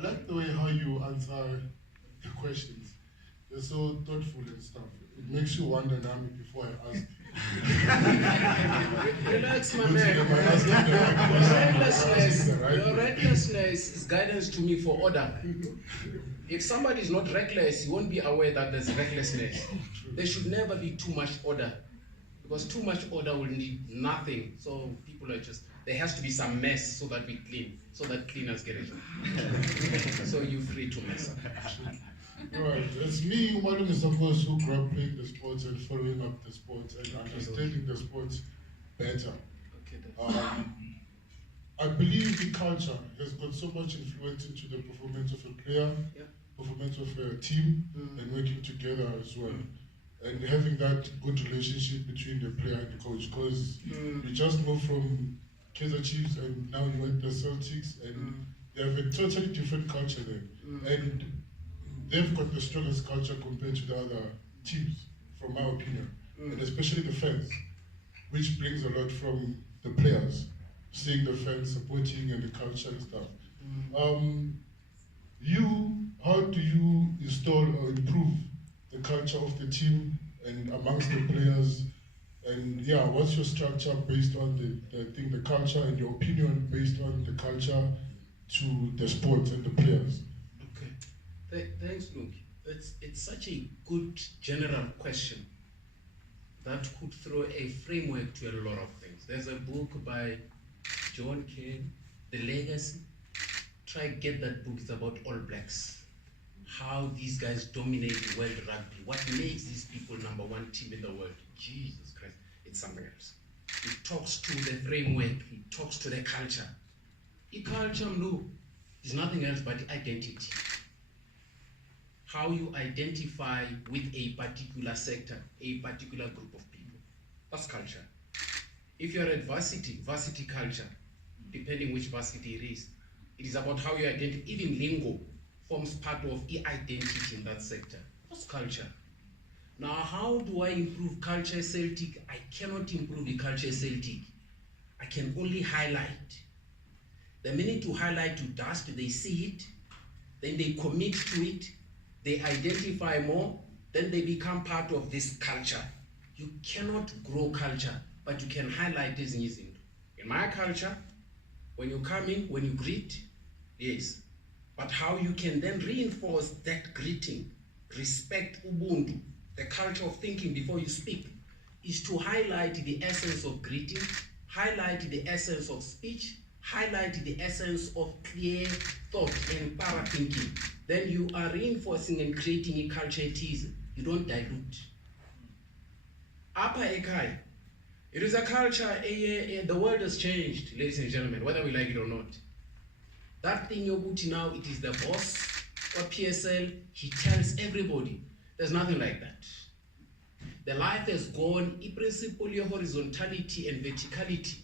I like the way how you answer the questions. They're so thoughtful and stuff. It makes you wonder, Nami, before I ask. Relax, my man. Your recklessness is guidance to me for order. If somebody is not reckless, he won't be aware that there's recklessness. There should never be too much order, because too much order will need nothing. So people are just, there has to be some mess so that we clean, so that cleaners get it. So you're free to mess up. Right, it's me, Umalung is of course who grew up playing the sports and following up the sports and understanding the sports better. I believe the culture has got so much influence into the performance of a player, performance of a team, and working together as well. And having that good relationship between the player and the coach, because you just moved from Kaizer Chiefs and now you're at the Celtics, and they have a totally different culture there. And they've got the strongest culture compared to the other teams, from my opinion, and especially the fans, which brings a lot from the players, seeing the fans supporting and the culture and stuff. How do you install or improve the culture of the team and amongst the players? And yeah, what's your structure based on the culture, and your opinion based on the culture to the sport and the players? Thanks, Luke. It's such a good general question that could throw a framework to a lot of things. There's a book by John Kane, The Legacy. Try get that book. It's about All Blacks. How these guys dominate world rugby. What makes these people #1 team in the world? Jesus Christ, it's something else. It talks to the framework. It talks to the culture. The culture, Luke, is nothing else but identity. How you identify with a particular sector, a particular group of people. That's culture. If you're at varsity culture, depending which varsity it is about how you identify. Even lingo forms part of identity in that sector. That's culture. Now, how do I improve culture Celtic? I cannot improve the culture Celtic. I can only highlight. The minute you highlight to dust, they see it, then they commit to it, they identify more, then they become part of this culture. You cannot grow culture, but you can highlight this using. In my culture, when you come in, when you greet, yes. But how you can then reinforce that greeting, respect Ubuntu, the culture of thinking before you speak, is to highlight the essence of greeting, highlight the essence of speech, highlight the essence of clear thought and para-thinking. Then you are reinforcing and creating a culture it is. You don't dilute. Apa Ekai. It is a culture, the world has changed, ladies and gentlemen, whether we like it or not. That thing you're putting now, it is the boss or PSL, he tells everybody. There's nothing like that. The life has gone, in principle, your horizontality and verticality.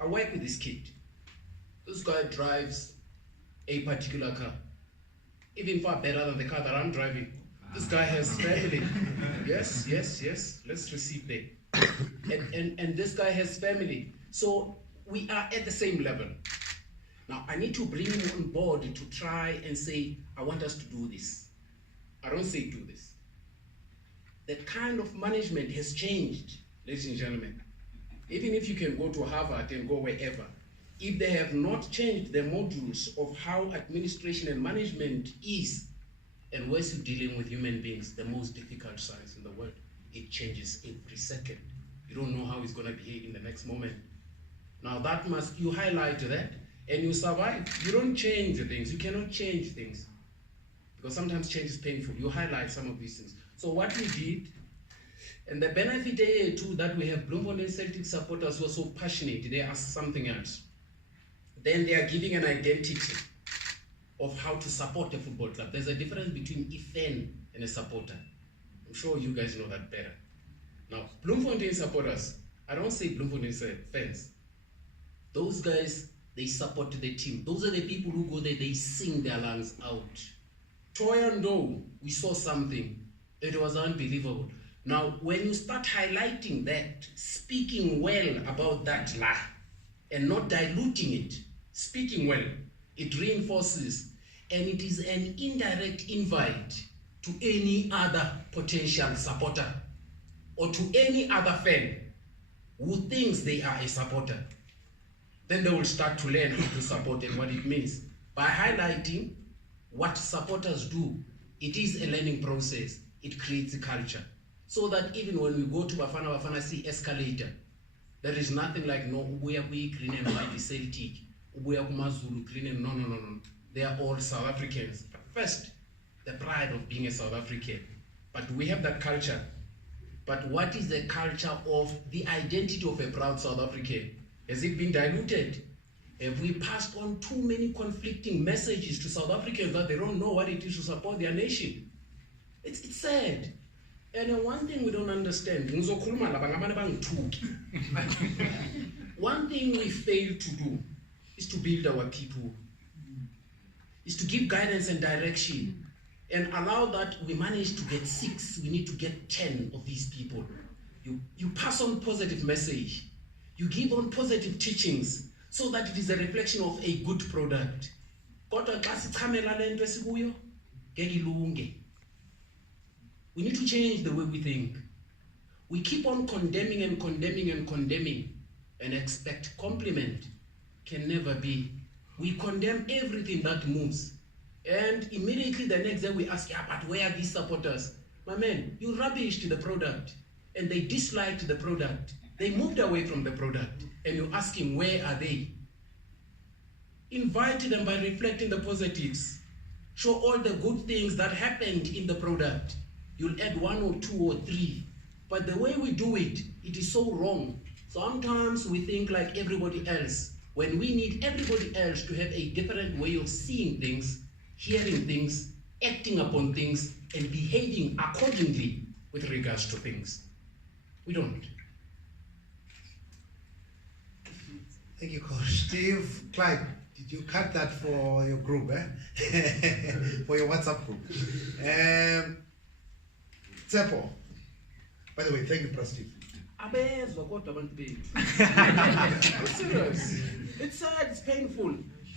I work with this kid. This guy drives a particular car, even far better than the car that I'm driving. This guy has family. Yes, let's receive that. And this guy has family. So we are at the same level. Now I need to bring him on board to try and say, I want us to do this. I don't say do this. That kind of management has changed, ladies and gentlemen. Even if you can go to Harvard and go wherever, if they have not changed the modules of how administration and management is, and once you're dealing with human beings, the most difficult science in the world, it changes every second. You don't know how it's going to behave in the next moment. Now that must, you highlight that, and you survive. You don't change things. You cannot change things, because sometimes change is painful. You highlight some of these things. So what we did, and the benefit too that we have Bloemfontein Celtic supporters who are so passionate, they ask something else. Then they are giving an identity of how to support a football club. There's a difference between a fan and a supporter. I'm sure you guys know that better. Now, Bloemfontein supporters, I don't say Bloemfontein fans. Those guys, they support the team. Those are the people who go there, they sing their lungs out. Toyando, we saw something. It was unbelievable. Now, when you start highlighting that, speaking well about that and not diluting it, speaking well, it reinforces, and it is an indirect invite to any other potential supporter or to any other fan who thinks they are a supporter. Then they will start to learn how to support and what it means. By highlighting what supporters do, it is a learning process. It creates a culture. So that even when we go to Bafana see escalator, there is nothing like no ubuya green and white Celtic, ubuya kumazulu green and no. They are all South Africans. First, the pride of being a South African. But we have that culture. But what is the culture of the identity of a proud South African? Has it been diluted? Have we passed on too many conflicting messages to South Africans that they don't know what it is to support their nation? It's sad. And one thing we don't understand, one thing we fail to do is to build our people, is to give guidance and direction, and allow that we manage to get 6, we need to get 10 of these people. You pass on positive message, you give on positive teachings, so that it is a reflection of a good product. We need to change the way we think. We keep on condemning and condemning and condemning and expect compliment. Can never be. We condemn everything that moves. And immediately the next day we ask, yeah, but where are these supporters? My man, you rubbished the product and they disliked the product. They moved away from the product and you ask him, where are they? Invite them by reflecting the positives. Show all the good things that happened in the product. You'll add 1 or 2 or 3. But the way we do it, it is so wrong. Sometimes we think like everybody else, when we need everybody else to have a different way of seeing things, hearing things, acting upon things, and behaving accordingly with regards to things. We don't. Thank you, Coach. Steve, Clyde, did you cut that for your group, for your WhatsApp group? Tsepo. By the way, thank you, Pastor Steve. I'm serious. It's sad, it's painful.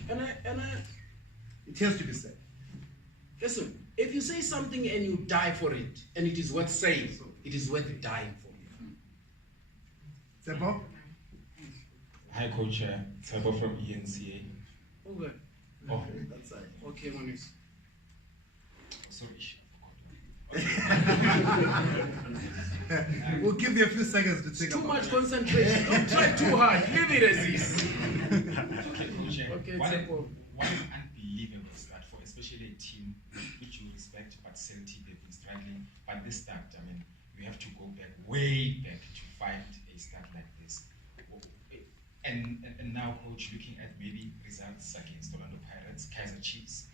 And I it has to be said. Listen, if you say something and you die for it, and it is worth saying, it is worth dying for. Tsepo? Hi, Coach. Tsepo from ENCA. Okay. Oh, That's right. Okay, Manis. sorry. We'll give you a few seconds to think Too about much it. concentration. Don't try too hard. Leave it as is. Okay, Coach. Okay, one Tsepo. unbelievable start for especially a team which you respect, but Celtic they've been struggling. But this start, I mean, you have to go back, way back, to find a start like this. And now, Coach, looking at maybe results against Orlando Pirates, Kaiser Chiefs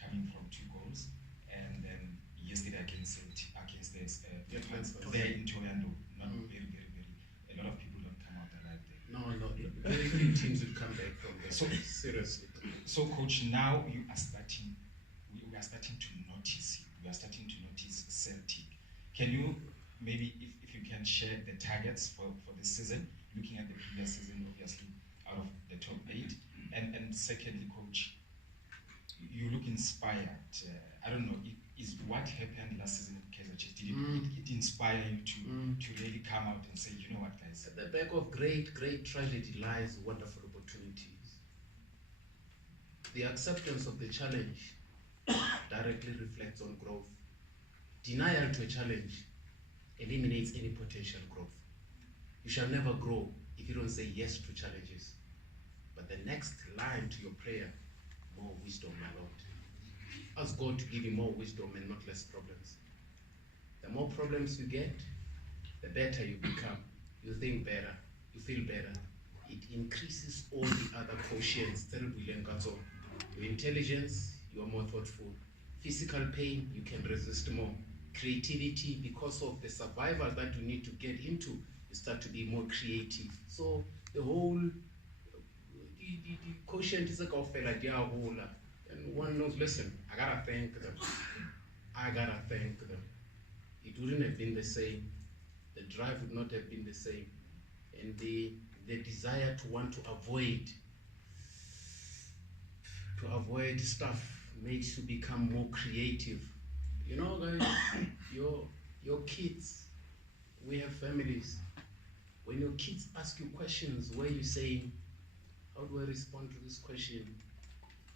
coming from 2 goals, and then yesterday against there in Orlando, not very. A lot of people don't come out alive there. No. Very few teams will come back from there. So seriously. So, Coach, now you are starting. We are starting to notice it. We are starting to notice Celtic. Can you maybe, if you can share the targets for this season, looking at the previous season, obviously out of the top 8, and secondly, Coach, you look inspired. I don't know, is what happened last season in Kaizer Chiefs, did it inspire you to really come out and say, you know what, guys? At the back of great tragedy lies wonderful opportunities. The acceptance of the challenge directly reflects on growth. Denial to a challenge eliminates any potential growth. You shall never grow if you don't say yes to challenges. But the next line to your prayer, more wisdom, my Lord. Ask God to give you more wisdom and not less problems. The more problems you get, the better you become. You think better, you feel better. It increases all the other quotients. Your intelligence, you are more thoughtful. Physical pain, you can resist more. Creativity, because of the survival that you need to get into, you start to be more creative. So the whole the quotient is a Komphela, and one knows, listen, I gotta thank them. It wouldn't have been the same. The drive would not have been the same. And the desire to want to avoid to avoid stuff makes you become more creative. You know, guys, your kids, we have families. When your kids ask you questions where you say, how do I respond to this question?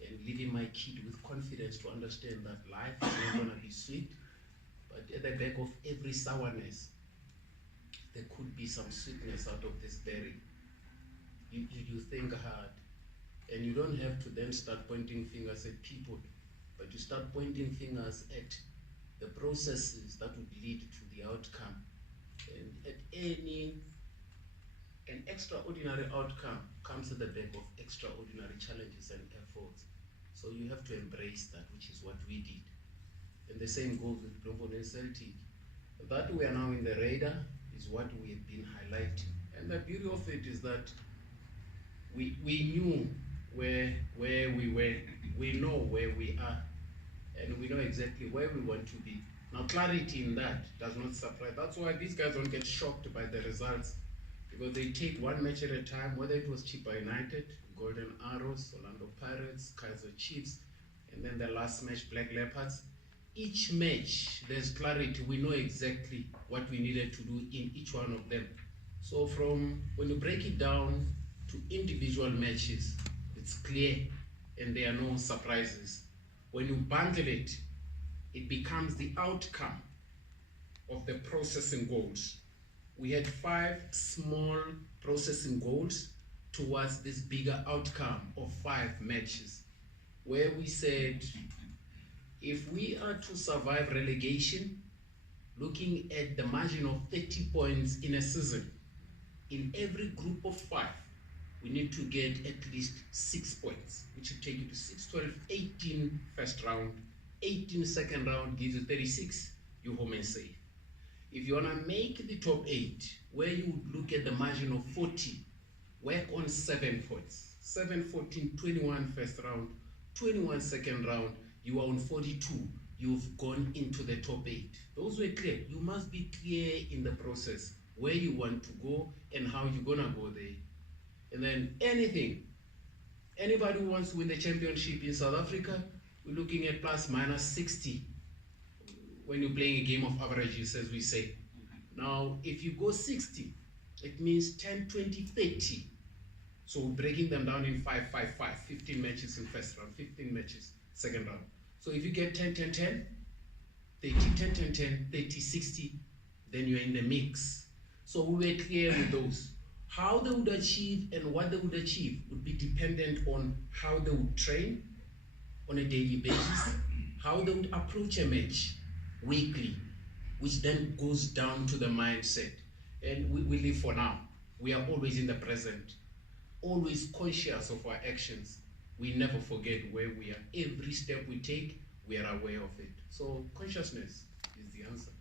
And leaving my kid with confidence to understand that life is not gonna be sweet, but at the back of every sourness, there could be some sweetness out of this berry. You think hard, and you don't have to then start pointing fingers at people, but you start pointing fingers at the processes that would lead to the outcome. And at an extraordinary outcome comes at the back of extraordinary challenges and efforts. So you have to embrace that, which is what we did. And the same goes with Bloemfontein Celtic. That we are now in the radar is what we have been highlighting. And the beauty of it is that we knew where we were, we know where we are, and we know exactly where we want to be. Now, clarity in that does not surprise. That's why these guys don't get shocked by the results, because they take one match at a time, whether it was Chippa United, Golden Arrows, Orlando Pirates, Kaizer Chiefs, and then the last match, Black Leopards. Each match, there's clarity. We know exactly what we needed to do in each one of them. So from when you break it down to individual matches, it's clear and there are no surprises. When you bundle it, it becomes the outcome of the processing goals. We had 5 small processing goals towards this bigger outcome of 5 matches, where we said, if we are to survive relegation, looking at the margin of 30 points in a season, in every group of 5, we need to get at least 6 points, which will take you to 6, 12, 18 first round, 18 second round gives you 36, you home and safe. If you want to make the top 8, where you would look at the margin of 40, work on 7 points. 7, 14, 21 first round, 21 second round, you are on 42, you've gone into the top 8. Those were clear. You must be clear in the process where you want to go and how you're gonna go there. And then anybody who wants to win the championship in South Africa, we're looking at plus minus 60 when you're playing a game of averages, as we say. Now, if you go 60, it means 10, 20, 30. So we're breaking them down in 5, 5, 5, 15 matches in first round, 15 matches second round. So if you get 10, 10, 10, 30, 10, 10, 10, 30, 60, then you're in the mix. So we were clear with those. How they would achieve and what they would achieve would be dependent on how they would train on a daily basis, how they would approach a match weekly, which then goes down to the mindset. And we live for now. We are always in the present, always conscious of our actions. We never forget where we are. Every step we take, we are aware of it. So consciousness is the answer.